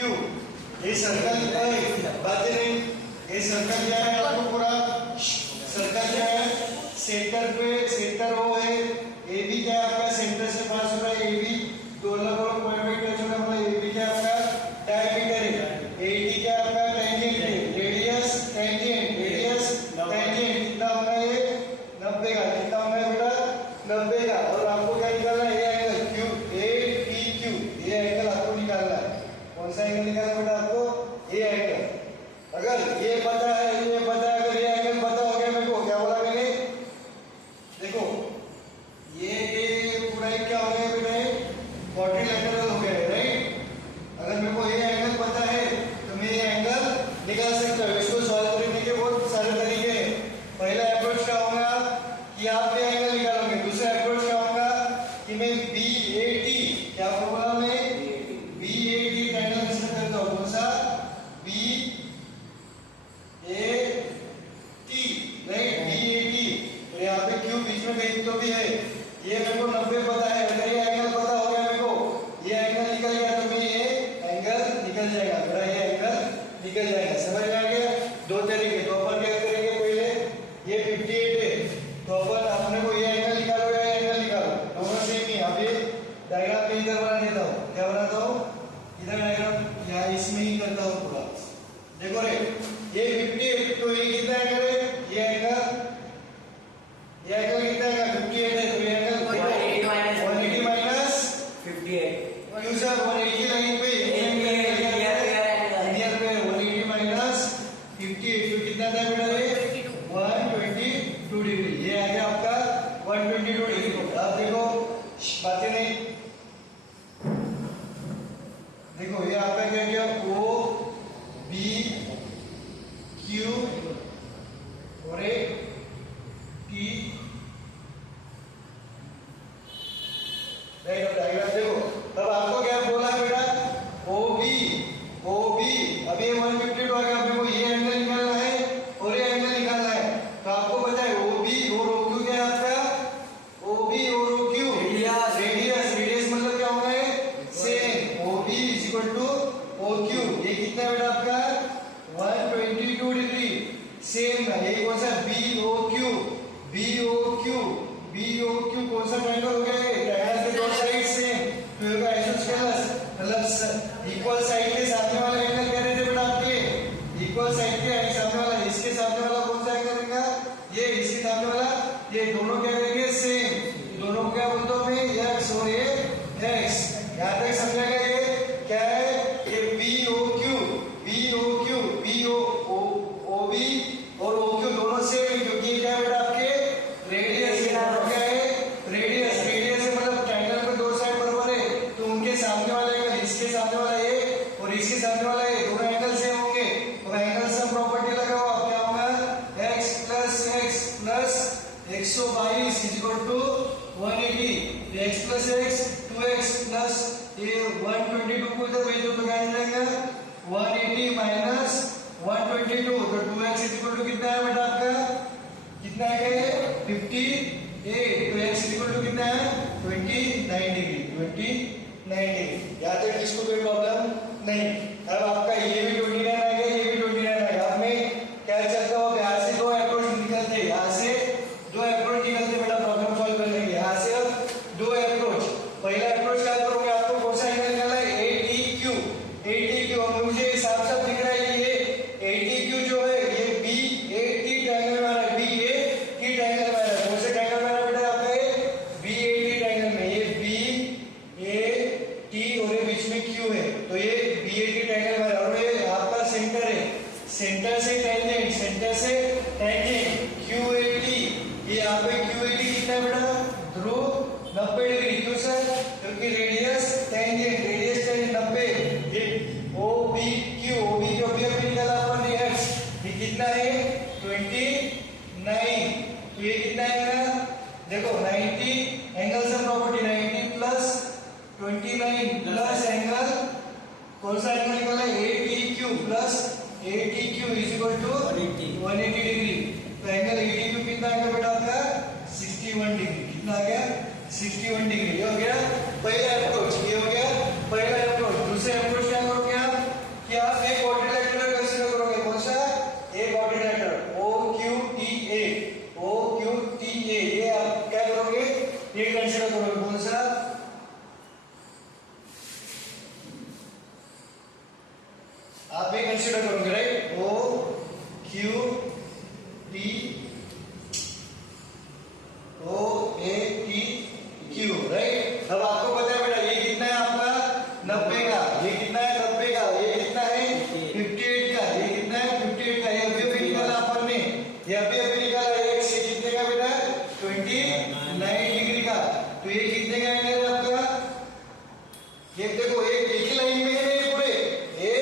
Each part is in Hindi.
क्यू। ये सर्कल बातें नहीं, ये सर्कल क्या है आपको पूरा सर्कल क्या है सेंटर पे, सेंटर वो है ए बी क्या है आपका सेंटर से पास हो रहा है ए बी, दो अलग अलग पॉइंट पे टच हो रहा है, मतलब ए बी क्या आपका डायमीटर है, ए डी क्या आपका टेंजेंट है, रेडियस टेंजेंट, रेडियस टेंजेंट कितना होगा ये 90 का, कितना होगा बेटा 90 का। और आपको क्या निकालना है ये angle Q A T Q, ये एंगल आपको निकालना है। कौन सा एंगल निकालना बेटा आपको ये एंगल। अगर ये पता है ये पता है, अगर ये एंगल पता हो गया मेरे को, क्या बोला मैंने देखो ये पूरा क्या हो गया बेटा क्वाड्रिलेटरल हो गया है राइट। अगर मेरे को ये एंगल पता है तो मैं ये एंगल निकाल सकता हूँ। इसको सॉल्व करने के बहुत सारे तरीके हैं। पहला अप्रोच क्या होगा कि आप ये एंगल निकालोगे, दूसरा अप्रोच क्या होगा कि मैं बी ए टी क्या फॉर्मूला में B A T angle consider करता हूँ। कौन सा B A T right, B A T. तो यहाँ पे क्यू बीच में कहीं तो भी है, ये मेरे को 90 पता है। अगर ये एंगल पता हो गया मेरे को, ये एंगल निकल गया तो मैं ये एंगल निकल जाएगा, मेरा ये एंगल निकल जाएगा। समझ में आ गया? दो तरीके। तो अपन क्या करेंगे पहले ये 58 है तो अपन अपने को ये एंगल निकालो या ये एंगल निकालो, दोनों सेम ही। अब ये डायग्राम में इधर बना देता हूँ, क्या बनाता हूँ इधर डायग्राम, यहाँ इसमें ही करता हूँ पूरा। देखो रे ये 58 तो ये कितना एंगल है, ये एंगल कितना है 58 है, तो ये एंगल 180 माइनस 58 क्यों सर 180 लाइन पे इंडियन पे 180 माइनस 58 तो कितना था बेटा ये 122 डिग्री। ये आ गया आपका 122 डिग्री। अब देखो बातें नहीं, देखो ये आपका क्या गया ओ बी क्यू और एक टी राइट। अब डायग्राम देखो, तब आपको क्या बोला है बेटा ओ बी अब ये 152 आ गया। अपने को ये एंगल निकालना है और ये एंगल निकालना है। तो आपको पता है ओ बी और ओ क्यू क्या है आपका, ओ बी और ओ क्यू रेडियस मतलब क्या होगा है same, O B is equal to O Q. ये कितना है बेटा आपका 122 डिग्री सेम है। ये कौन सा बी ओ क्यू कौन सा ट्रायंगल हो गया है, ट्रायंगल के दो साइड सेम तो ये होगा आइसोस्केलस, मतलब इक्वल साइड के सामने वाला एंगल क्या रहते बेटा आपके इक्वल साइड के सामने वाला, इसके सामने वाला कौन सा एंगल रहेगा ये, इसके सामने वाला ये, दोनों क्या रहेंगे सेम। दोनों को क्या बोलते हो मैं एक्स और ये एक्स। यहां तक समझा गया? ये क्या है ये B O Q O B और ओ क्यू दोनों सेम है, क्योंकि क्या है बेटा आपके रेडियस क्या है रेडियस है, मतलब ट्रायंगल पे दो साइड बराबर है तो उनके सामने वाला एंगल, इसके सामने वाला ये और इसके सामने वाला ये, दोनों एंगल सेम होंगे। तो एंगल सम प्रॉपर्टी लगाओ, आप क्या होगा x plus 122 is equal to 180, x plus x 2x plus ये 122 को इधर भेज दो तो क्या मिलेगा 180 माइनस 122 तो 2x इज इक्वल टू कितना है बेटा आपका, कितना है 58। तो x इज इक्वल टू कितना है 29 डिग्री। यहाँ तक इसको कोई प्रॉब्लम नहीं। अब आपका ये भी 29 आ गया, ये भी 29 आ गया। अब मैं क्या चलता हूँ, यहाँ से दो अप्रोच निकलते बेटा प्रॉब्लम सॉल्व करने के। यहाँ से अब दो अप्रोच, पहला अप्रोच क्या करोगे, आपको कौन सा एंगल निकालना है ए टी क्यू। अब मुझे साफ साफ दिख रहा है ये ए टी क्यू जो है ये बी ए टी ट्रायंगल में आ रहा है, बी ए टी ट्रायंगल में आ रहा है। कौन से ट्रायंगल में आ रहा है बेटा आपका ये बी ए टी ट्रायंगल में, ये बी ए टी और ये बीच में क्यू है तो ये बी ए टी ट्रायंगल में आ रहा है। और ये आपका सेंटर है, सेंटर से टेंजेंट क्यू ए टी, ये यहाँ पे क्यू ए टी कितना है बेटा ध्रुव 90 डिग्री। क्यों सर, क्योंकि रेडियस टेंजेंट 90। ये ओ बी क्यू भी अभी निकाला अपन ने एक्स, ये कितना है 29। तो ये कितना आएगा देखो 90 angle sum property 90 plus 29 plus angle कौन सा एंगल निकाला है ATQ plus ATQ is equal to 180 degree. तो एंगल ATQ कितना आ गया बेटा आपका 61 डिग्री। कितना आ गया 61 डिग्री। ये हो गया पहला अप्रोच, ये हो गया पहला अप्रोच। दूसरे अप्रोच क्या करोगे आप कंसीडर करोगे, right. O Q T O A T Q, right. अब आपको पता है बेटा ये कितना है आपका 90 का, ये कितना है 90 का, ये कितना है 58 का, ये कितना है 58 का। ये अभी निकाला अपन ने, ये अभी निकाला x, ये कितने का बेटा 29 डिग्री का। तो ये कितने का एंगल है आपका, ये देखो एक ही लाइन में है पूरे, ये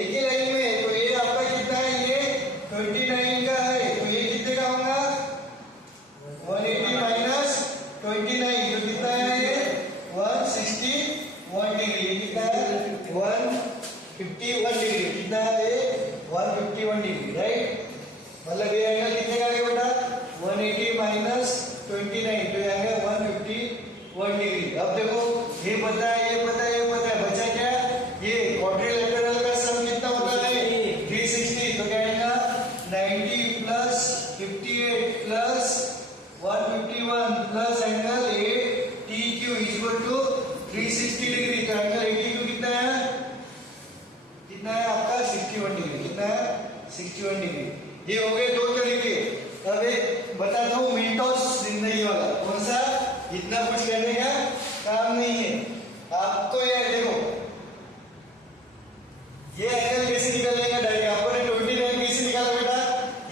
एक ही लाइन में है। तो ये आपका कितना है, ये 29 का है। तो ये कितने का होगा 180 माइनस 29, जो कितना है ये 161 डिग्री। ये कितना है 151 डिग्री, कितना है ये 151 डिग्री, राइट। मतलब ये एंगल कितने का है बेटा 180 माइनस 29, तो ये आएगा 151 डिग्री। अब देखो ये पता है, ये पता है, ये पता है, बचा क्या ये क्वाड्रिलेटरल का सम कितना होता है 360। तो क्या आएगा 90 plus 58 plus 151 plus angle ATQ equal to 360 degree. तो एंगल ATQ कितना है, कितना है आपका 61 डिग्री, कितना है 61 डिग्री। ये हो गए दो तरीके। अब एक बताता हूँ मिनटोस जिंदगी वाला, कौन सा, इतना कुछ करने का काम नहीं है आपको। ये देखो ये एंगल कैसे निकालेगा डायरेक्ट, आपको 29 कैसे निकाला बेटा,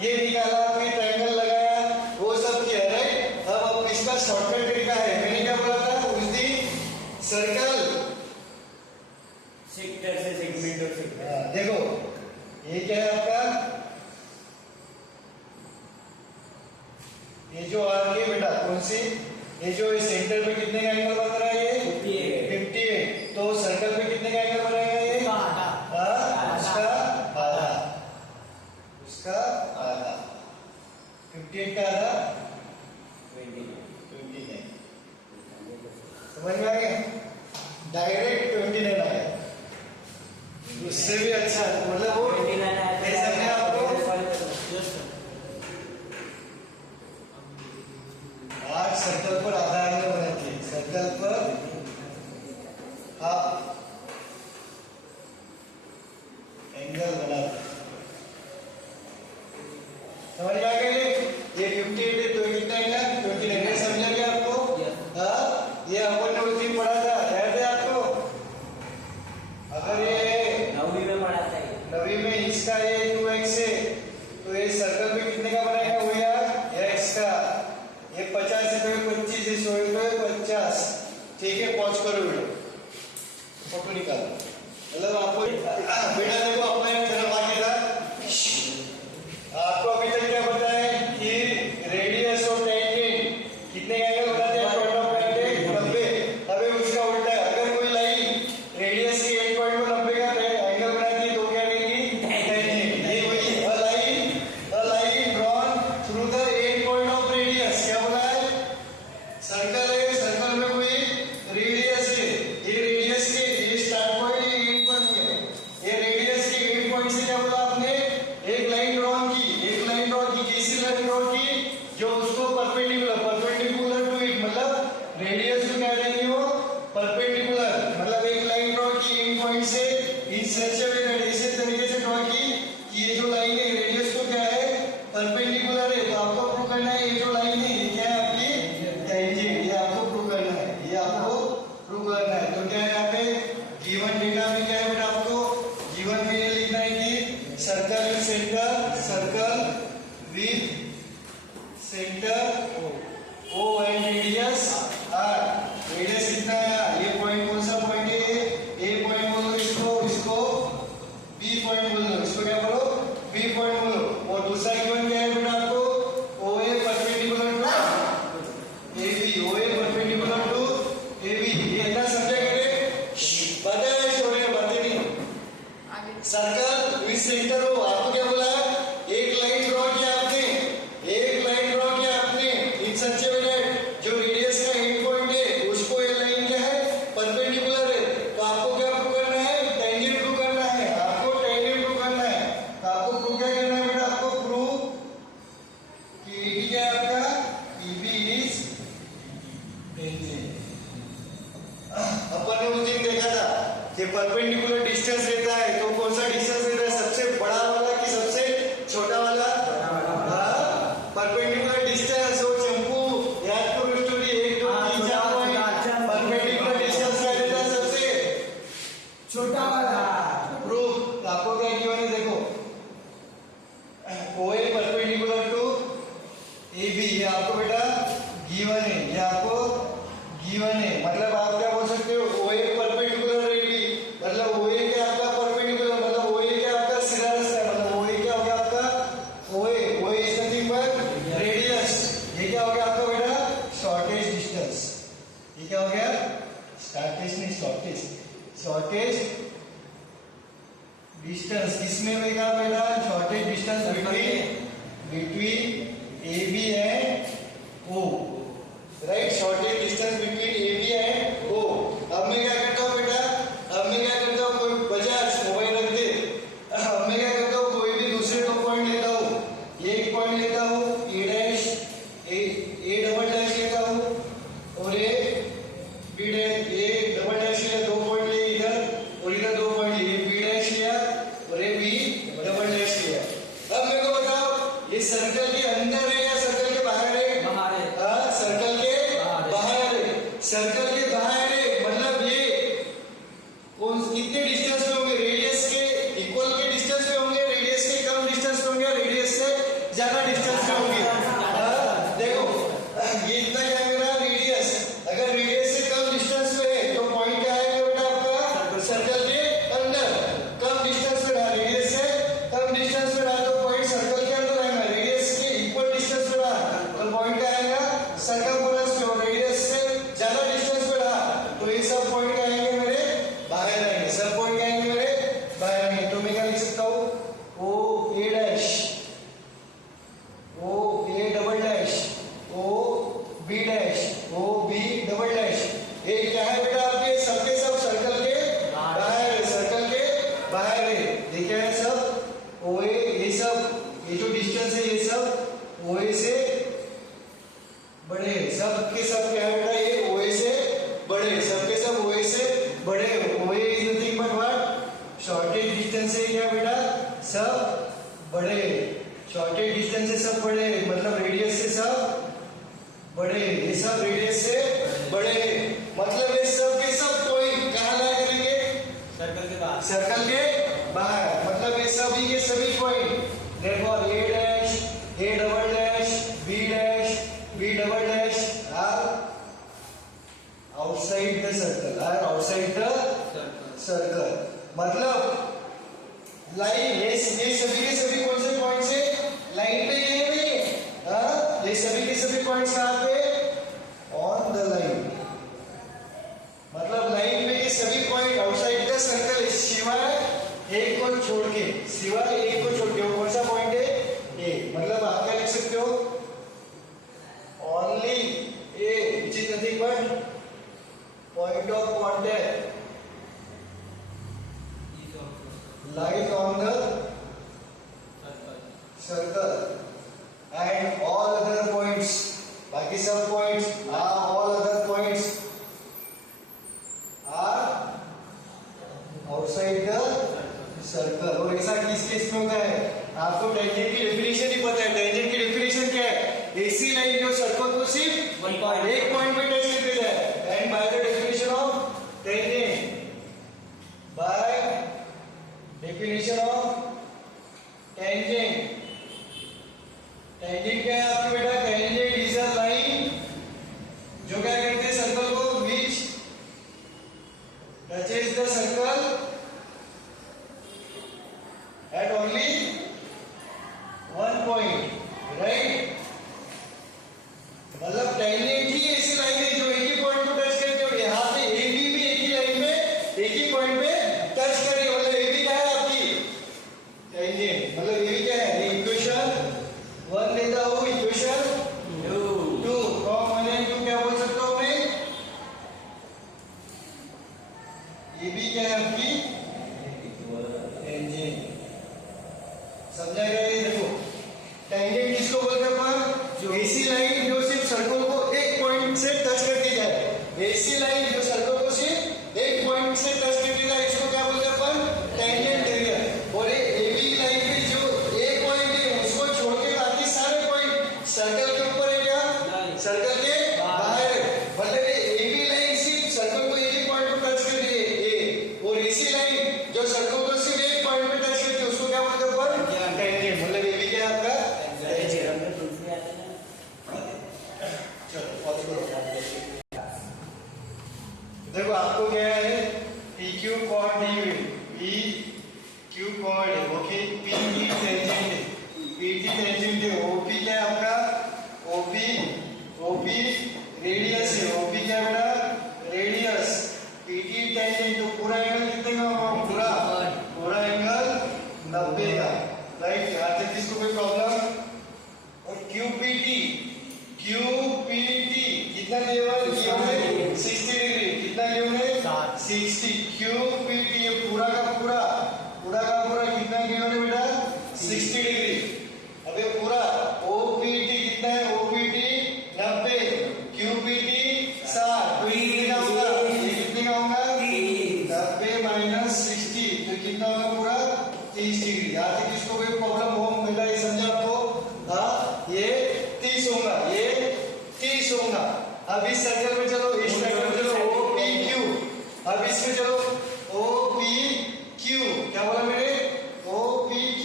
ये निकाला, फिर ट्रायंगल लगाया, वो सब किया, राइट। अब इसका शॉर्टकट तरीका है, मैंने क्या बोला था उस दिन, सर्कल सेक्टर से सेगमेंट और सेक्टर। देखो ये क्या है आपका, ये जो आर्क है बेटा कौन सी, ये जो सेंटर पे कितने का एंगल बन रहा है ये 58। तो सर्कल पे कितने का एंगल बनेगा ये उसका आधा, उसका आधा 58 का आधा 29। समझ में आ गया, डायरेक्ट 29 आया, उससे भी अच्छा, मतलब वो ऐसा मैं आपको आज सर्कल पर आधा एंगल बनाती है, सर्कल पर हाफ एंगल बनाते, समझ में आ गया। ये 58 है तो कितना एंगल 29, समझ आ गया आपको। हाँ ये अपन ने उस दिन पढ़ा था, याद है आपको। अगर ये 9वीं में पढ़ा था, 9वीं में इसका ये 2x है, तो ये सर्कल पे कितने का बनाएगा वो यार x का, ये 50 है तो 25 है, 100 है तो 50, ठीक है। पॉज करो वीडियो, फोटो निकालो। मतलब आपको बेटा देखो अपना एक तरफ आगे था, आपको अभी तक क्या पता है कि रेडियस और टेंजेंट कितने का एंगल बनाते हैं, पॉइंट ऑफ टेंजेंट 90। अबे उसका उल्टा है, अगर कोई लाइन रेडियस के एंड पॉइंट को 90 का एंगल बनाती है तो क्या कहेगी टेंजेंट। ये वही a line drawn through the end point of radius, क्या बोला है, सर्कल है, सर्कल में कोई रेडियस है, ये रेडियस के ये स्टार्ट पॉइंट है, एंड पॉइंट है, ये रेडियस के एंड पॉइंट से क्या बोला आपने एक लाइन ड्रॉ की, एक लाइन ड्रॉ की, कैसी लाइन ड्रॉ की, जो उसको परपेंडिकुलर टू इट, मतलब रेडियस को क्या देंगे वो परपेंडिकुलर, मतलब एक लाइन ड्रॉ की एंड पॉइंट से इन सच ए वे इसी तरीके से ड्रॉ की कि ये जो लाइन है रेडियस को क्या है परपेंडिकुलर है। तो आपको प्रूव करना है ये जो लाइन है ये क्या है आपकी टेंजेंट, ये आपको प्रूव करना है, ये आपको प्रूव करना है। तो क्या है यहाँ पे गिवन डेटा में क्या है बेटा, आपको गिवन में ये लिखना है कि circle with centre, circle with centre O and radius R। Radius कितना है यार, ये पॉइंट कौन सा पॉइंट है, A पॉइंट बोलो इसको, इसको B पॉइंट बोलो, इसको क्या बोलो B पॉइंट बोलो। और दूसरा गिवन क्या है बेटा आपको, OA perpendicular to AB, OA perpendicular to AB। ये इतना समझा के पता है, छोड़िए बातें नहीं। सर्कल विद सेंटर हो, आपको क्या बोला है, एक लाइन ड्रॉ किया आपने, एक लाइन ड्रॉ किया आपने इन सच ए वे जो रेडियस का एंड पॉइंट है उसको ये लाइन क्या है परपेंडिकुलर है। तो आपको क्या प्रूव करना है, टेंजेंट प्रूव करना है, आपको टेंजेंट प्रूव करना है। तो आपको प्रूव क्या करना है बेटा, आपको प्रूव कि AB क्या है आपका, EB इज टेंजेंट। अपन ने उस दिन देखा था कि परपेंडिकुलर डिस्टेंस रहता है, तो कौन सा डिस्टेंस रहता है, सबसे आपको क्या गिवन है देखो, OA परपेंडिकुलर टू AB, ये आपको बेटा गिवन है, ये आपको गिवन है। मतलब आप क्या बोल सकते हो, OA परपेंडिकुलर AB, मतलब OA क्या आपका परपेंडिकुलर, मतलब OA क्या आपका सिरा रास्ता है, मतलब OA क्या हो गया आपका, OA is nothing but radius. ये क्या हो गया आपका बेटा, शॉर्टेज डिस्टेंस। ये क्या हो गया, शॉर्टेज नहीं, शॉर्टेज डिस्टेंस। किसमें होगा बेटा, shortage distance between AB and O, right, shortage distance between AB and O। अब मैं क्या करता हूँ बेटा, अब मैं क्या करता हूँ, कोई बजाज मोबाइल रख दे, अब मैं क्या करता हूँ, कोई भी दूसरे दो पॉइंट लेता हूँ, ये एक पॉइंट लेता हूँ A dash, A double dash लेता हूँ, और A B dash, A double dash लिया, दो पॉइंट लिए इधर और इधर दो पॉइंट लिए, B डैश लिया और A B डबल डैश लिया। अब मेरे को बताओ, ये सर्कल के अंदर है या सर्कल के बाहर है? बाहर है। हाँ, सर्कल के बाहर है, सर्कल के बाहर है, मतलब ये कौन कितने डिस्टेंस पे होंगे, रेडियस के इक्वल के डिस्टेंस पे होंगे, रेडियस के कम डिस्टेंस पे होंगे, रेडियस से ज्यादा डिस्टेंस पे होंगे। हाँ, देखो ये इतना क्या है मेरा रेडियस, अगर रेडियस से कम डिस्टेंस पे है तो पॉइंट क्या आएगा बेटा आपका, सर्कल के अंदर। कम डिस्टेंस पे रहा, रेडियस से कम डिस्टेंस पे रहा तो पॉइंट सर्कल के अंदर आएगा, रेडियस के इक्वल डिस्टेंस पे रहा तो पॉइंट क्या आएगा, सर्कमफ्रेंस पे। और रेडियस से ज्यादा डिस्टेंस पे रहा तो ये सब पॉइंट क्या आएंगे मेरे, बाहर आएंगे, सब पॉइंट क्या आएंगे मेरे, बाहर आएंगे। तो मैं क्या लिख सकता हूँ, O A dash, O A double dash, O B dash, O B double dash. ये क्या है बेटा आपके, सबके सब सर्कल के बाहर है, सर्कल के बाहर है। ये क्या है सब, OA, ये सब, ये जो डिस्टेंस है ये सब OA से बड़े, सब के सब क्या है बेटा, ये OA से बड़े, सबके सब OA से बड़े। OA is nothing but what, shortage distance है क्या बेटा, सब बड़े, शॉर्टेज डिस्टेंस से सब बड़े, मतलब रेडियस से सब बड़े, ये सब रेडियस से बड़े, मतलब ये सब के सब पॉइंट कहाँ ला करेंगे, सर्कल के बाहर। सर्कल के बाहर, मतलब ये सभी के सभी पॉइंट, देखो A dash, A double dash, B dash, B double dash are outside the circle, are outside the circle. मतलब लाइन, ये सभी के सभी कौन से पॉइंट से लाइन पे गए नहीं, हाँ, ये सभी के सभी पॉइंट्स कहाँ पे, ऑन द लाइन, मतलब लाइन पे के सभी पॉइंट आउटसाइड द सर्कल, सिवाय एक को छोड़ के, सिवाय एक को छोड़ के। वो कौन सा पॉइंट है, ए, मतलब आप क्या लिख सकते हो, only A which is nothing but point of contact lies on the circle and all other points, बाकी सब points all other points are outside the circle। और ऐसा किस केस में होता है, आपको टेंजेंट की डेफिनेशन ही पता है, टेंजेंट की डेफिनेशन क्या है, ऐसी लाइन जो सर्कल को सिर्फ एक पॉइंट पे टच करती है। And by the definition of tangent, by definition of tangent, tangent क्या है आपके बेटा, tangent is a line जो क्या करते हैं सर्कल को, which touches the circle at only one point, right? मतलब tangent ही ऐसी लाइन है जो एक ही पॉइंट को टच करते हो, यहाँ पे AB भी एक ही लाइन में एक ही पॉइंट पे टच करेगी, मतलब AB क्या है आपकी टेंजेंट, मतलब ये क्या है, इक्वेशन 1 लेता हूँ, डिग्री होने बेटा 60 डिग्री। अब ये पूरा OPT कितना है, OPT 90, QPT 60, तो ये कितना होगा, ये कितने का होगा 90 माइनस 60, तो कितना होगा पूरा 30 डिग्री। यहाँ तक इसको कोई प्रॉब्लम हो बेटा, ये समझा आपको? हाँ, ये 30 होगा, ये 30 होगा। अब इस सर्कल में चलो, इस सर्कल में चलो OPQ, अब इसमें चलो OPQ, क्या बोला मैंने, OPQ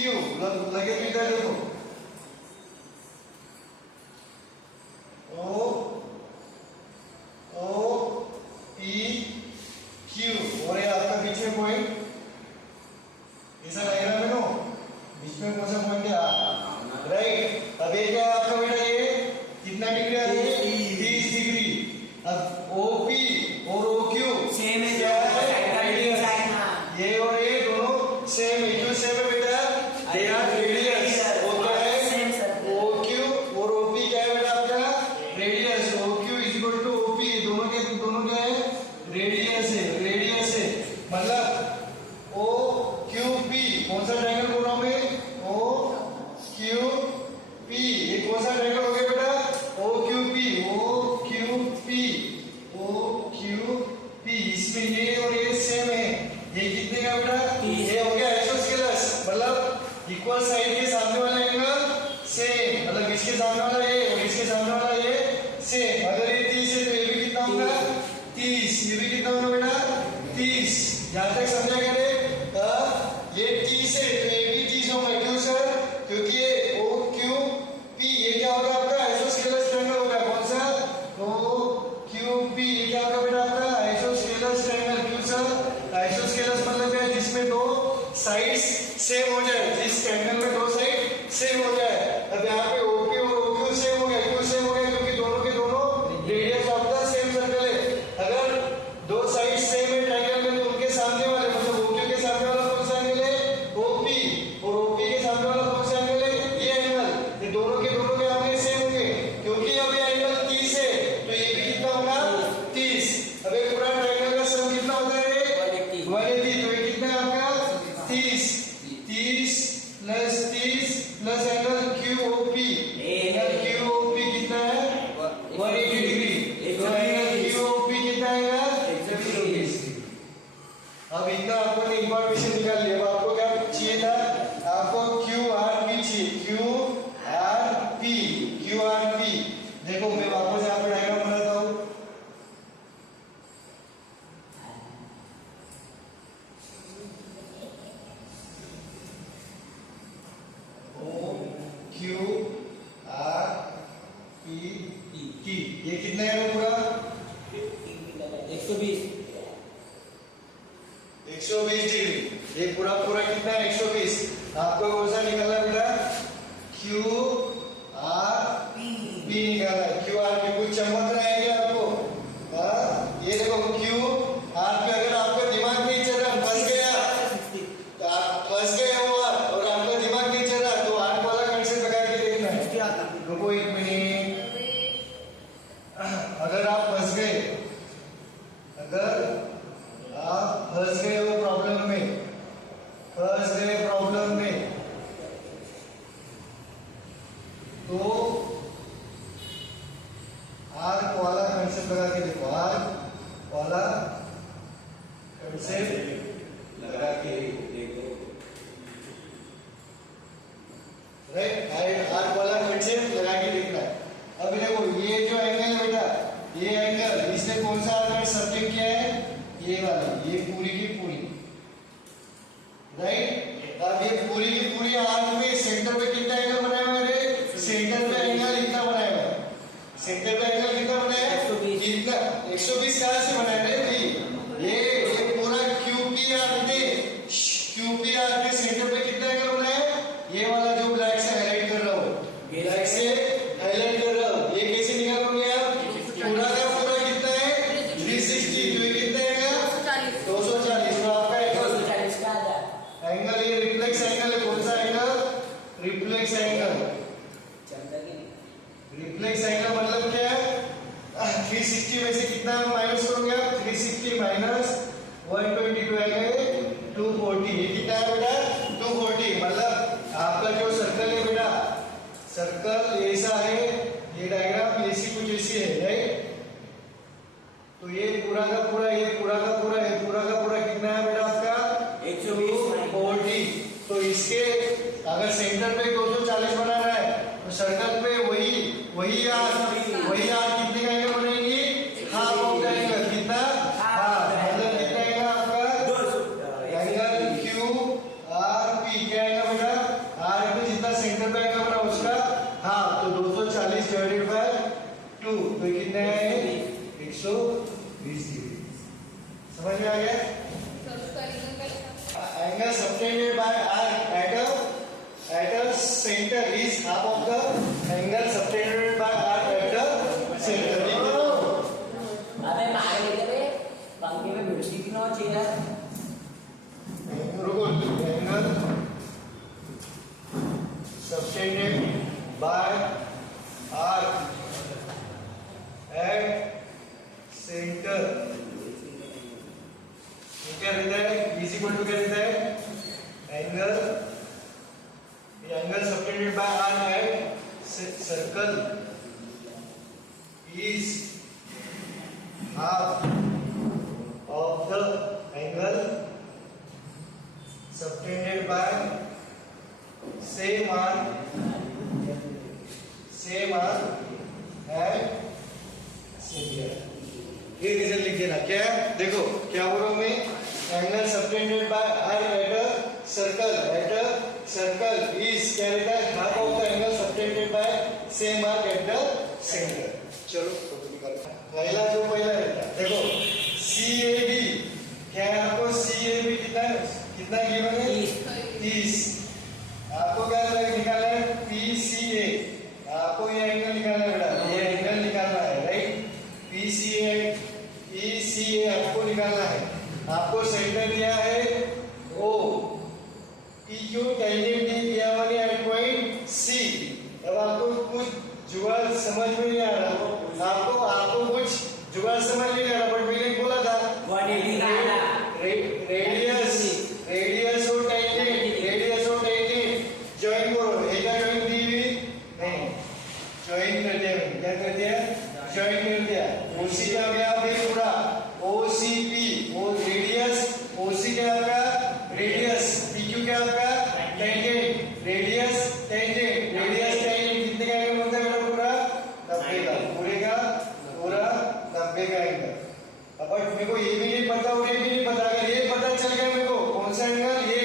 लगे तो इधर देखो, OPQ, और ये आपका बीच में पॉइंट ऐसा लगेगा मेनू, बीच में कौन सा पॉइंट है, राइट। अब ये क्या है आपका बेटा, ये कितना डिग्री आ रही है, 30 डिग्री। अब OP और OQ सेम है, क्या है, ये और ये दोनों सेम है, क्यों सेम है बेटा, दे आर रेडियस। वो क्या है, OQ और OP क्या है बेटा आपका, radius. OQ is equal to OP, दोनों क्या है, रेडियस है, रेडियस है। मतलब OQP, कौन सा ट्रायंगल बोल रहा हूं मैं, OQP, ये कौन सा ट्रायंगल हो गया बेटा, OQP, OQP, OQP। इसमें ये और ये सेम है, ये कितने का बेटा, ये हो गया आइसोस्केलस, मतलब इक्वल साइड के सामने वाला एंगल सेम, मतलब इसके सामने वाला ये और इसके सामने वाला ये सेम। अगर ये 30 है तो ये भी कितना होगा 30, ये भी कितना होगा बेटा 30। यहां तक समझा क्या रे, ये 30 है तो ये भी 30 होगा, क्यों सर, क्योंकि ये OQP ये क्या होगा आपका आइसोस्केलस ट्रायंगल होगा, कौन सा, OQP ये क्या होगा बेटा आपका आइसोस्केलस ट्रायंगल। क्यों सर, आइसोस्केलस मतलब क्या है, जिसमें दो साइड्स सेम हो जाए, जिस ट्रायंगल में दो साइड सेम हो जाए। अब यहाँ पे OP और OQ सेम हो गया, क्यों सेम हो गया, क्योंकि दोनों के दोनों radius of the same circle है। अगर दो साइड सेम है ट्रायंगल में तो उनके सामने वाले, मतलब OQ के सामने वाला कौन सा एंगल है, OP, और OP के सामने वाला कौन सा एंगल है, ये एंगल, ये दोनों के आगे सेम होंगे। क्योंकि अब ये एंगल 30 है तो ये भी कितना होगा 30। अब ये पूरा ट्रायंगल का सम कितना होता है 180, तो ये कितना है आपका 30 plus angle QOP, angle QOP कितना है 180 डिग्री, तो एंगल QOP कितना आएगा 120। अब इतना आपको इंफॉर्मेशन निकाल लिया। अब आपको क्या चाहिए था, आपको QRP चाहिए, QRP। देखो मैं वापस यहाँ पे डायग्राम बनाता हूँ। QRP, ये कितना है पूरा 120 डिग्री, ये पूरा कितना है 120। आपको कौन सा निकालना बेटा, QRP निकालना है। QRP कुछ चमक रहा है क्या आपको, ये देखो QRP, अगर आपका दिमाग नहीं चल रहा, फंस गया तो आप फंस गए हो और आपका दिमाग नहीं चल रहा तो आर्क वाला कंसेप्ट लगा के देखना है। रुको एक मिनट, अगर आप फंस गए हो प्रॉब्लम में, तो आर्क वाला कंसेप्ट लगा के देखो, आर्क वाला कंसेप्ट लगा के देखो, राइट, आर्क वाला कंसेप्ट लगा के देखना है। अब देखो ये जो एंगल है बेटा, ये एंगल इसने कौन सा आर्क सब्जेक्ट किया है, ये वाला, ये पूरी की पूरी, राइट। अब ये पूरी की पूरी आर्क में सेंटर पे कितना एंगल बनाया हुआ है, सेंटर पे एंगल इतना बनाया हुआ है, सेंटर पे एंगल कितना बनाया है, 120 कहां से बनाया है भाई, ये पूरा QP आर्क के सेंटर पे कितना एंगल बनाया है, ये वाला जो ब्लैक से हाईलाइट कर रहा हूं, ये कैसे निकालोगे आप, पूरा का पूरा कितना है 360, तो ये कितना है 240, तो आपका एंगल ये रिफ्लेक्स एंगल है, कौन सा एंगल, रिफ्लेक्स एंगल मतलब क्या है, 360 में से कितना माइनस करोगे आप, 360 माइनस 122 आएगा 240, ये कितना है बेटा 240, का पूरा ये पूरा का पूरा ये पूरा का पूरा कितना है बेटा आपका 240। तो इसके अगर सेंटर पे 240 बनाना है तो सर्कल पे वही आर कितने का एंगल बनेगी हाफ ऑफ द एंगल कितना हाफ मतलब कितना आएगा आपका एंगल क्यू आर पी क्या आएगा बेटा आर पे जितना सेंटर पे आएगा बेटा उसका हाफ तो 240 डिवाइडेड बाय 2 तो कितना है 120 डिग्री। समझ में आ गया? Angle subtended by arc at a center is half of the angle subtended by arc at the center. अबे मार लेते बे पंखे में म्यूजिक ना चाहिए रुको angle subtended by arc at center क्या रहता है इज इक्वल टू क्या रहता है angle subtended bye arc eight circle is half of the angle subtended by same arc at centre. ये रीजन लिख देना क्या है देखो क्या बोल रहा हूं मैं angle subtended by arc at a circle is क्या रहता है half of the angle subtended by same arc at the centre. चलो फोटो निकालो पहला रहता है देखो CAB क्या है आपको CAB कितना गिवन है 30। आपको क्या निकालना है PCA आपको ये एंगल निकालना है बेटा ये एंगल निकालना है राइट PCA ECA आपको निकालना है आपको सेंटर दिया है O PQ टेंजेंट दिया मैंने एट पॉइंट C। अब आपको कुछ जुगाड़ समझ में नहीं आ रहा आपको कुछ जुगाड़ समझ नहीं आ रहा बट मैंने बोला था 180 का आना रेडियस और टेंजेंट ज्वाइन करो एक ज्वाइन दी हुई नहीं ज्वाइन कर दिया क्या कर दिया ज्वाइन कर दिया OC का क्या है पूरा OCP वो रेडियस OC क्या आपका रेडियस PQ क्या आपका टेंजेंट रेडियस टेंजेंट कितने का एंगल बनता है बेटा पूरा 90 का एंगल। अब मेरे को ये भी नहीं पता और ये भी नहीं पता अगर ये पता चल गया मेरे को कौन सा एंगल ये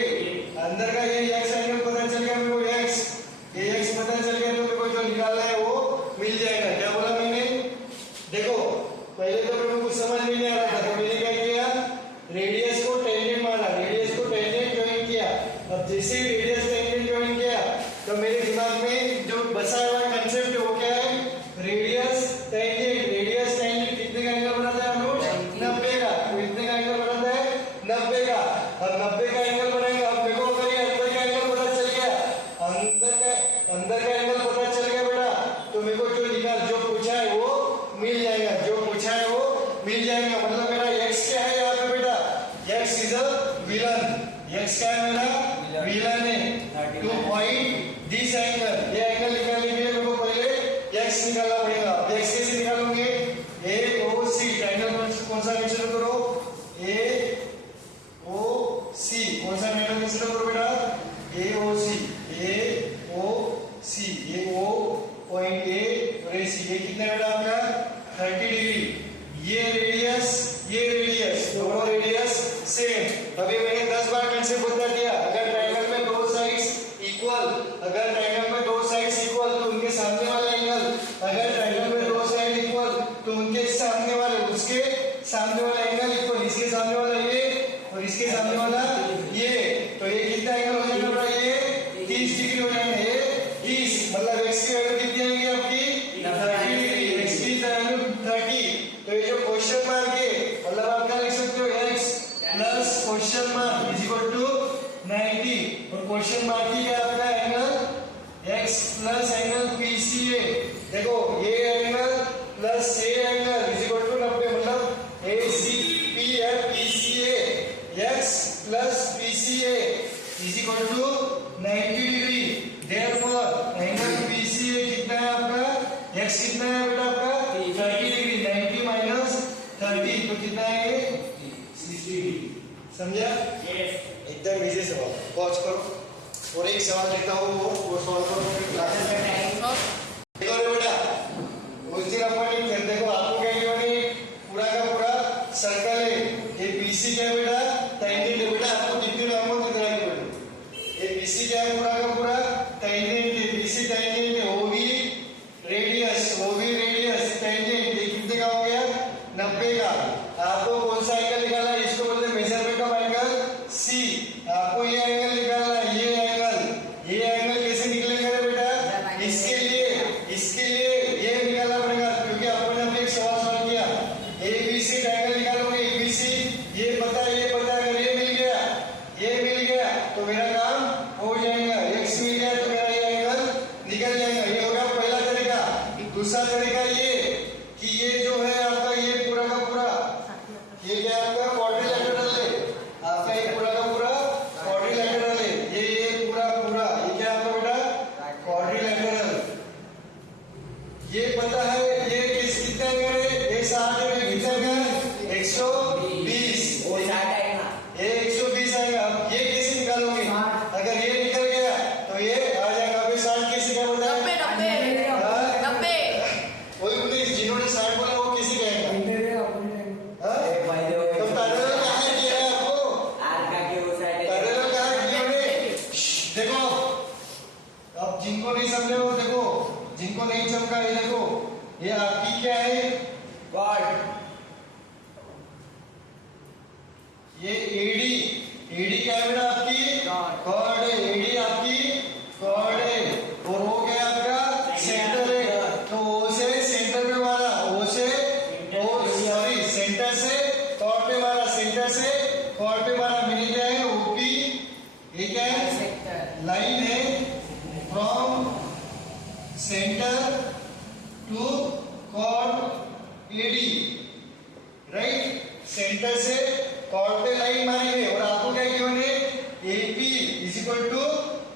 अंदर का ये x एंगल पता चल गया मेरे को ये x पता चल गया तो मेरे को जो निकालना है वो मिल जाएगा। क्या बोला मैंने देखो पहले तो मेरे को कुछ समझ में नहीं आ रहा था तो मैंने क्या किया रेडियस को टेंजेंट मारा रेडियस को टेंजेंट ज्वाइन किया। अब जैसे ही रेडियस टेंजेंट ज्वाइन किया तो मेरे दिमाग में जो बसा हुआ कंसेप्ट है वो क्या है रेडियस टेंजेंट कितने का एंगल बनाता है हम लोग 90 का तो इतने का एंगल बनाता है 90 का और 90 का एंगल बनाएंगे। अब मेरे को अगर ये अंदर का एंगल पता चल गया अंदर का एंगल पता चल गया बेटा तो मेरे को जो पूछा है वो मिल जाएगा मतलब मेरा x क्या है यहाँ पे बेटा x is a villain x क्या है मेरा विलन है टू पॉइंट दिस एंगल ये एंगल निकालने के लिए मेरे को पहले x निकालना पड़ेगा। x कैसे निकालोगे AOC ट्रायंगल कौन सा कंसीडर करो AOC कौन सा ट्रायंगल कंसीडर करो बेटा AOC ये O पॉइंट A और AC ये कितना बेटा आपका 30 डिग्री ये रेडियस दोनों रेडियस सेम। अभी मैंने 10 बार कंसेप्ट बता दिया अगर ट्रायंगल में दो साइड्स इक्वल तो उनके सामने वाला एंगल अगर ट्रायंगल में दो साइड इक्वल तो उनके सामने वाला एंगल इक्वल इसके सामने वाला ये और इसके सामने वाला ये तो ये कितना एंगल हो जाएगा ये 30 डिग्री हो जाएगा ये 30 मतलब x की वैल्यू कितनी आएगी आपकी 30 डिग्री x की वैल्यू 30। तो ये जो क्वेश्चन मार्क है मतलब आप क्या लिख सकते हो x plus question mark is equal to 90 और क्वेश्चन मार्क की क्या आपका angle x plus angle PCA देखो ये एंगल प्लस ये एंगल इज इक्वल टू 90 मतलब ACPF PCA x plus PCA is equal to 90 degree. Therefore angle PCA कितना है आपका x कितना है बेटा आपका 30 डिग्री 90 माइनस 30 तो कितना है समझा? एकदम इजी सवाल। पॉज करो और एक सवाल देता हूँ वो सॉल्व करो फिर क्लासेस में देखो रे बेटा। उस दिन अपन देखो आपको क्या किया पूरा का पूरा सर्कल है। ये बीसी क्या है बेटा? टेंजेंट है बेटा। आपको कितने नंबर दिख रहा है बेटा? ये बीसी क्या है पूरा का पूरा? टेंजेंट है। बीसी टेंजेंट है। ओबी रेडियस, ओबी रेडियस टेंजेंट। ये कितने का हो गया? 90 का। आपको कौन सा एंगल निकाला है? इसको बोलते हैं मेजरमेंट ऑफ एंगल सी। आपको ये एंगल निकालना है, ये एंगल कैसे निकलेगा रे बेटा? इसके लिए ये निकालना पड़ेगा क्योंकि अपन ने एक सवाल सॉल्व किया। एबीसी एंगल निकालोगे, एबीसी ये पता अगर ये मिल गया तो मेरा काम हो जाएगा। एक्स मिल गया तो मेरा ये एंगल निकल जाएगा। ये होगा पहला तरीका। दूसरा तरीका ये कि ये जो है आपका ये पूरा का पूरा ये क्या आपका क्वाड्रिलेटरल है। आपका ये पूरा का पूरा क्वाड्रिलेटरल है। ये पूरा ये क्या आपका बेटा? क्वाड्रिलेटरल। ये पता है ये कितना है? ये 60 में कितना है? 120। वो 60 आएगा। ये 120 आएगा। अब ये कैसे निकालोगे? अगर ये निकल गया तो ये आ जाएगा। अभी 60 कैसे क्या बोलता है? 90 वही बोले जिन्होंने 60 बोला वो कैसे कहेगा? हाँ? तो पैरेलल कहाँ है दिया है आपको? पैरेलल कहाँ है दिया है? देखो अब जिनको नहीं समझे वो देखो, जिनको नहीं चमका ये देखो, ये आपकी क्या है? ये एडी क्या है बेटा आपकी? कॉर्ड है। एडी आपकी कॉर्ड है। और वो क्या है आपका? सेंटर है। तो ओ से सेंटर पे मारा, सेंटर से कॉर्ड पे मारा, सेंटर से कॉर्ड पे मारा। मिल जाएगा ओपी। ये क्या है? लाइन है from centre to chord AD, right? Centre से कॉर्ड पे लाइन मारी है और आपको क्या गिवन है? AP is equal to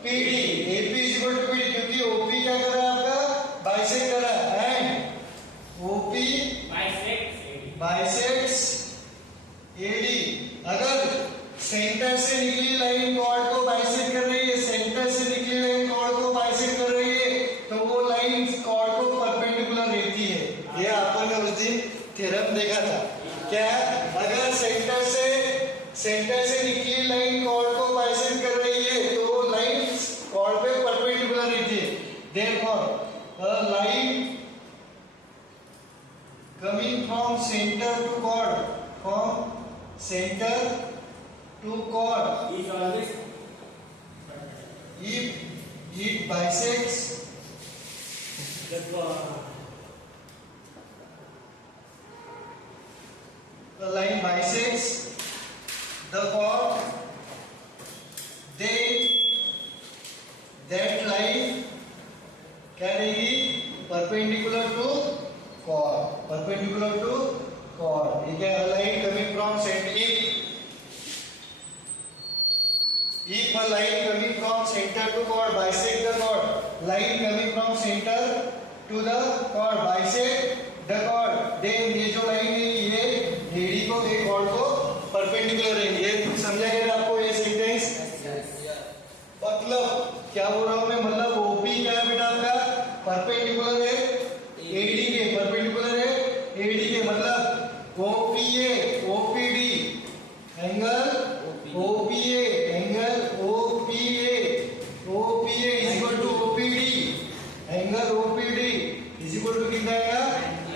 PD. AP is equal to PD क्योंकि ओपी क्या कर रहा है आपका? बाइसेक्ट कर रहा है। And OP bisects AD. अगर सेंटर से निकली लाइन कॉर्ड को बाइसेक्ट कर रही है, सेंटर से निकली लाइन कॉर्ड को बाइसेक्ट कर रही है तो वो लाइन कॉर्ड को परपेंडिकुलर रहती है। ये अपन ने उस दिन थ्योरम देखा था। क्या? अगर सेंटर से निकली लाइन कॉर्ड को बाइसेक्ट कर रही है तो वो लाइन कॉर्ड पे परपेंडिकुलर रहती है। Therefore a line coming from center to chord if it bisects the line bisects the chord, then that line क्या रहेगी? perpendicular to chord। ये क्या? line coming from center। If a line coming from center to chord bisect the chord, line coming from center to the chord bisect the chord, then ये जो लाइन है ये एडी को एक chord को परपेंडिकुलर है। ये समझा गया आपको ये सेंटेंस? मतलब क्या बोल रहा हूँ मैं? मतलब ओपी क्या है बेटा आपका? परपेंडिकुलर है एडी के, परपेंडिकुलर है एडी के। मतलब OPA OPD angle OPA is equal to OPD angle OPD is equal to कितना आएगा?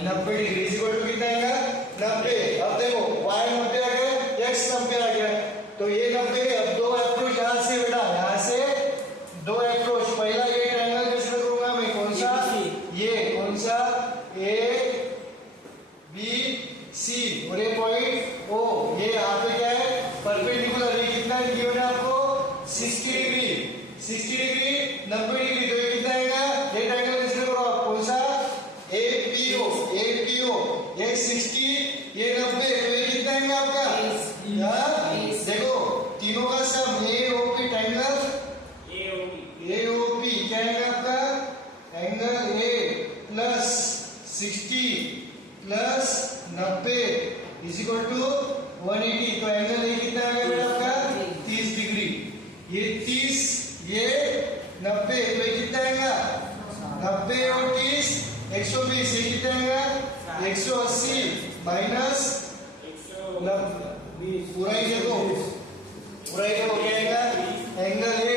90 डिग्री। इज इक्वल टू कितना आएगा? 90। अब देखो y 90 आ गया, x 90 आ गया तो ये 90 है। अब दो अप्रोच यहाँ से बेटा, यहाँ से दो अप्रोच। पहला ये ट्रायंगल कैसे करूंगा मैं? कौन सा? ये कौन सा? ए बी सी और ये पॉइंट ओ। ये यहाँ पे क्या है? परपेंडिकुलर। ये कितना गिवन है आपको? 60 डिग्री। 60 डिग्री 90 डिग्री तो ये कितना आएगा? ये ट्रायंगल कैसे करो आप? कौन सा? एपीओ। ये 60 ये 90 तो ये कितना आएगा आपका? देखो तीनों का सम एओपी ट्रायंगल एओपी क्या आएगा आपका? Angle A plus 60 plus 90 is equal to 180। तो एंगल ए कितना आ गया बेटा? ये 30, ये 90, तो ये कितना आएगा? 90 और 30 120, ये कितना आएगा? 180 माइनस पूरा ही देखो, पूरा ही हो जाएगा। Angle A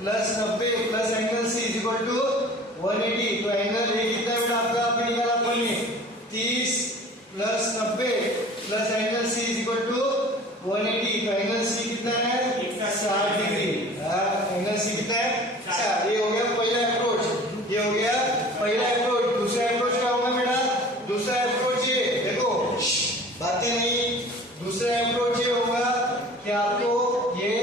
plus 90 plus angle C is equal to 180। तो एंगल ए कितना बेटा आपका आपने निकाला अपन ने 30 plus 90 plus angle C is equal to 180। तो एंगल सी कितना है? 60 डिग्री। एंगल सी कितना है? 60। ये हो गया पहला अप्रोच, ये हो गया पहला अप्रोच। दूसरा अप्रोच क्या होगा बेटा? दूसरा अप्रोच ये देखो, बातें नहीं, दूसरा अप्रोच ये होगा कि आपको ये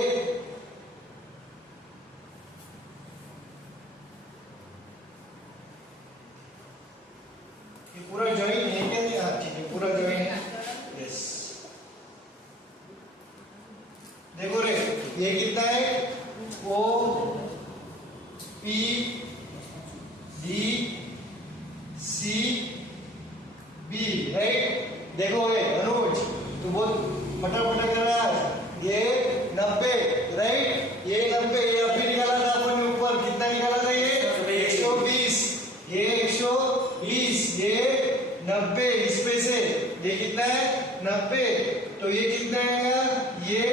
पूरा जॉइन है क्या? नहीं, हाँ ठीक है, पूरा जॉइन है। यस, देखो रे, ये कितना है? O P D C B, right? देखो ये अनुज, तू बहुत फटाफट कर रहा है। ये 90, राइट? ये 90, ये अभी निकाला था अपन ने ऊपर, कितना निकाला था? ये 120, ये 120, ये 90, इसमें से ये कितना है? 90। तो ये कितना आएगा? ये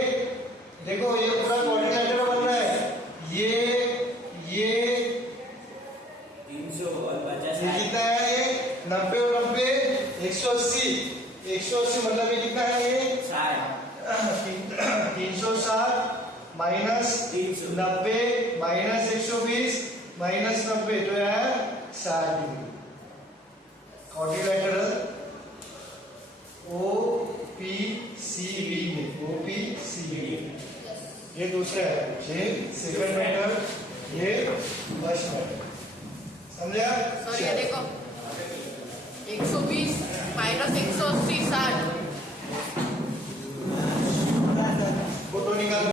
देखो, ये पूरा क्वाड्रिलेटरल बन रहा है। ये 300 और 50 ये कितना है? ये 90 और 90 180, 180 मतलब ये कितना है? ये 360 माइनस 90 माइनस 120 माइनस 90, तो यह है 60 डिग्री। क्वाड्रिलेटरल OPCB में, OPCB ये दूसरा है, ये सेकंड मेथड, ये फर्स्ट मेथड। समझा? सॉरी ये देखो 120 माइनस 180 60। फोटो निकाल।